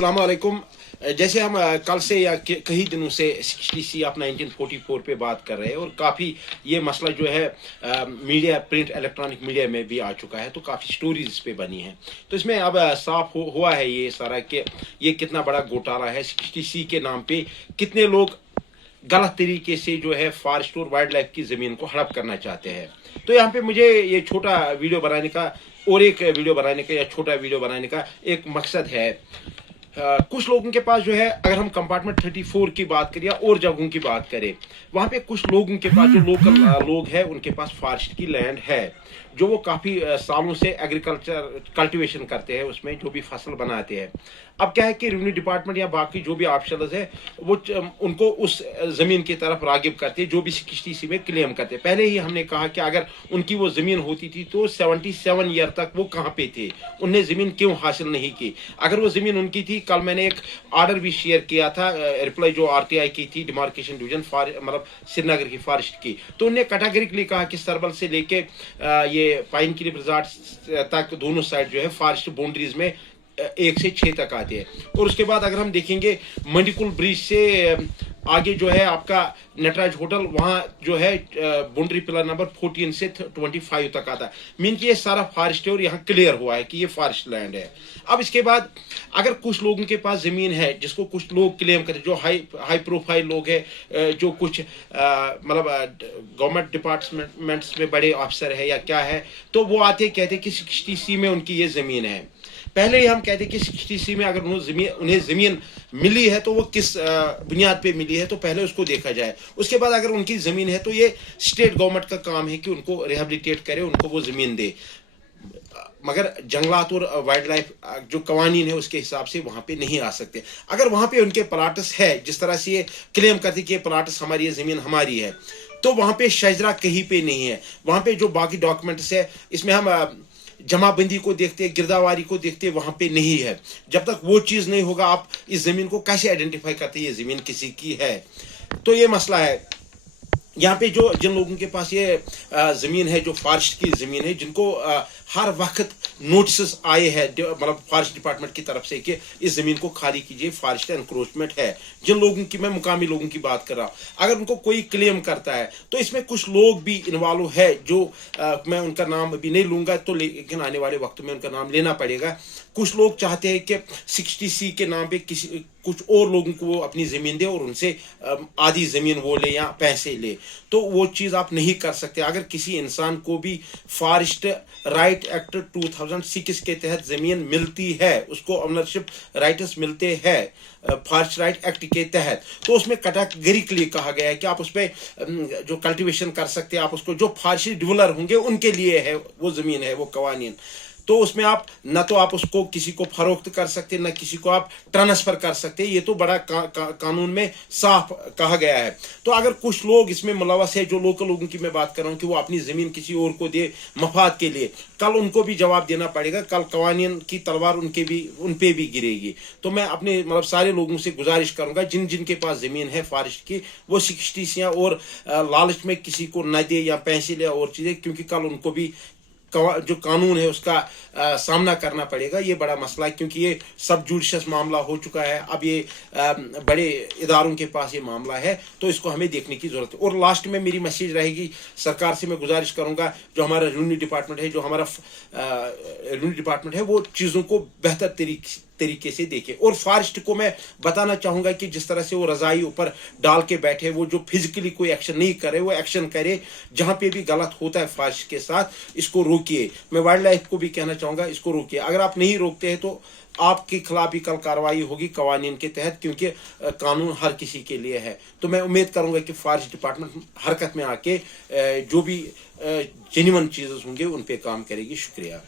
अस्सलामुअलैकुम। जैसे हम कल से या कई दिनों से 60C ऑफ 1944 पे बात कर रहे हैं और काफ़ी ये मसला जो है मीडिया प्रिंट इलेक्ट्रॉनिक मीडिया में भी आ चुका है, तो काफ़ी स्टोरीज इस पे बनी हैं। तो इसमें अब साफ हुआ है ये सारा कि ये कितना बड़ा घोटाला है। 60C के नाम पे कितने लोग गलत तरीके से जो है फॉरेस्ट और वाइल्ड लाइफ की ज़मीन को हड़प करना चाहते हैं। तो यहाँ पे मुझे ये छोटा वीडियो बनाने का और एक वीडियो बनाने का या छोटा वीडियो बनाने का एक मकसद है। कुछ लोगों के पास जो है, अगर हम कंपार्टमेंट 34 की बात करें या और जगहों की बात करें, वहाँ पे कुछ लोगों के पास जो लोकल लोग हैं उनके पास फॉरेस्ट की लैंड है, जो वो काफ़ी सालों से एग्रीकल्चर कल्टीवेशन करते हैं, उसमें जो भी फसल बनाते हैं। अब क्या है कि रेवेन्यू डिपार्टमेंट या बाकी जो भी ऑप्शनल है वो उनको उस ज़मीन की तरफ रागिब करते हैं जो भी 60C में क्लेम करते हैं। पहले ही हमने कहा कि अगर उनकी वो ज़मीन होती थी तो 77 ईयर तक वो कहाँ पे थे, उनने ज़मीन क्यों हासिल नहीं की। अगर वो ज़मीन उनकी थी, कल मैंने एक आर्डर भी शेयर किया था, रिप्लाई जो RTI की थी, डिमार्केशन डिवीजन मतलब श्रीनगर की फॉरेस्ट की, तो उन्हें कैटेगरिकली कहा कि सरबल से लेके ये पाइन क्लिफ रिजॉर्ट तक दोनों साइड जो है फॉरेस्ट बाउंड्रीज में 1 से 6 तक आते हैं। और उसके बाद अगर हम देखेंगे मंडीकुल ब्रिज से आगे जो है आपका नटराज होटल, वहाँ जो है बाउंड्री पिलर नंबर 14 से 25 तक आता है। मीन कि ये सारा फॉरेस्ट है और यहाँ क्लियर हुआ है कि ये फॉरेस्ट लैंड है। अब इसके बाद अगर कुछ लोगों के पास ज़मीन है जिसको कुछ लोग क्लेम करते, जो हाई प्रोफाइल लोग हैं, जो कुछ मतलब गवर्नमेंट डिपार्टमेंट्स में बड़े अफसर है या क्या है, तो वो आते कहते कि 60C में उनकी ये ज़मीन है। पहले ही हम कहते कि 60C में अगर उन्हें ज़मीन मिली है तो वो किस बुनियाद पे मिली है, तो पहले उसको देखा जाए। उसके बाद अगर उनकी ज़मीन है तो ये स्टेट गवर्नमेंट का काम है कि उनको रिहेबिलिटेट करे, उनको वो ज़मीन दे। मगर जंगलात और वाइल्ड लाइफ जो कवानीन है उसके हिसाब से वहाँ पे नहीं आ सकते। अगर वहाँ पे उनके प्लाट्स है, जिस तरह से ये क्लेम करते कि ये प्लाट्स हमारी, ये ज़मीन हमारी है, तो वहाँ पे शजरा कहीं पे नहीं है। वहाँ पे जो बाकी डॉक्यूमेंट्स है, इसमें हम जमाबंदी को देखते, गिरदावारी को देखते, वहाँ पे नहीं है। जब तक वो चीज़ नहीं होगा, आप इस ज़मीन को कैसे आइडेंटिफाई करते ये ज़मीन किसी की है। तो ये मसला है। यहाँ पे जिन लोगों के पास ये ज़मीन है, जो फॉरेस्ट की ज़मीन है, जिनको हर वक्त नोटिस आए हैं मतलब फॉरेस्ट डिपार्टमेंट की तरफ से कि इस ज़मीन को खाली कीजिए, फॉरेस्ट एनक्रोचमेंट है, जिन लोगों की, मैं मुकामी लोगों की बात कर रहा हूँ, अगर उनको कोई क्लेम करता है तो इसमें कुछ लोग भी इन्वॉल्व है जो मैं उनका नाम अभी नहीं लूँगा, तो लेकिन आने वाले वक्त में उनका नाम लेना पड़ेगा। कुछ लोग चाहते हैं कि 60C के नाम पे कुछ और लोगों को वो अपनी ज़मीन दे और उनसे आधी ज़मीन वो ले या पैसे ले, तो वो चीज़ आप नहीं कर सकते। अगर किसी इंसान को भी फॉरेस्ट राइट एक्ट 2006 के तहत ज़मीन मिलती है, उसको ऑनरशिप राइट्स मिलते हैं फॉरेस्ट राइट एक्ट के तहत, तो उसमें कैटेगरिकली कहा गया है कि आप उस पर जो कल्टीवेशन कर सकते हैं, आप उसको, जो फॉरेस्ट्री डिवेलपर होंगे उनके लिए है वो ज़मीन है, वो कवानीन। तो उसमें आप न तो आप उसको किसी को फरोख्त कर सकते, न किसी को आप ट्रांसफर कर सकते। ये तो बड़ा कानून में साफ कहा गया है। तो अगर कुछ लोग इसमें मुलवस है, जो लोकल लोगों की मैं बात कर रहा हूँ कि वो अपनी ज़मीन किसी और को दे मफाद के लिए, कल उनको भी जवाब देना पड़ेगा। कल कवानीन की तलवार उन पे भी गिरेगी। तो मैं अपने मतलब सारे लोगों से गुजारिश करूंगा, जिन जिनके पास ज़मीन है फॉरेस्ट की, वो 60C और लालच में किसी को न दे या पैसे ले और चीज़ें, क्योंकि कल उनको भी जो कानून है उसका सामना करना पड़ेगा। ये बड़ा मसला है, क्योंकि ये सब जुडिशियस मामला हो चुका है। अब ये बड़े इदारों के पास ये मामला है, तो इसको हमें देखने की जरूरत है। और लास्ट में मेरी मैसेज रहेगी, सरकार से मैं गुजारिश करूंगा, जो हमारा रेवेन्यू डिपार्टमेंट है, जो हमारा रेवेन्यू डिपार्टमेंट है, वो चीज़ों को बेहतर तरीके से देखे। और फॉरेस्ट को मैं बताना चाहूंगा कि जिस तरह से वो रजाई ऊपर डाल के बैठे, वो जो फिजिकली कोई एक्शन नहीं करे, वो एक्शन करे। जहां पे भी गलत होता है फॉरेस्ट के साथ, इसको रोकिए। मैं वाइल्ड लाइफ को भी कहना चाहूंगा, इसको रोकिए। अगर आप नहीं रोकते हैं तो आपके खिलाफ ही कल कार्रवाई होगी कवानीन के तहत, क्योंकि कानून हर किसी के लिए है। तो मैं उम्मीद करूंगा कि फॉरेस्ट डिपार्टमेंट हरकत में आके जो भी जेन्युइन चीज़ें होंगे उन पे काम करेगी। शुक्रिया।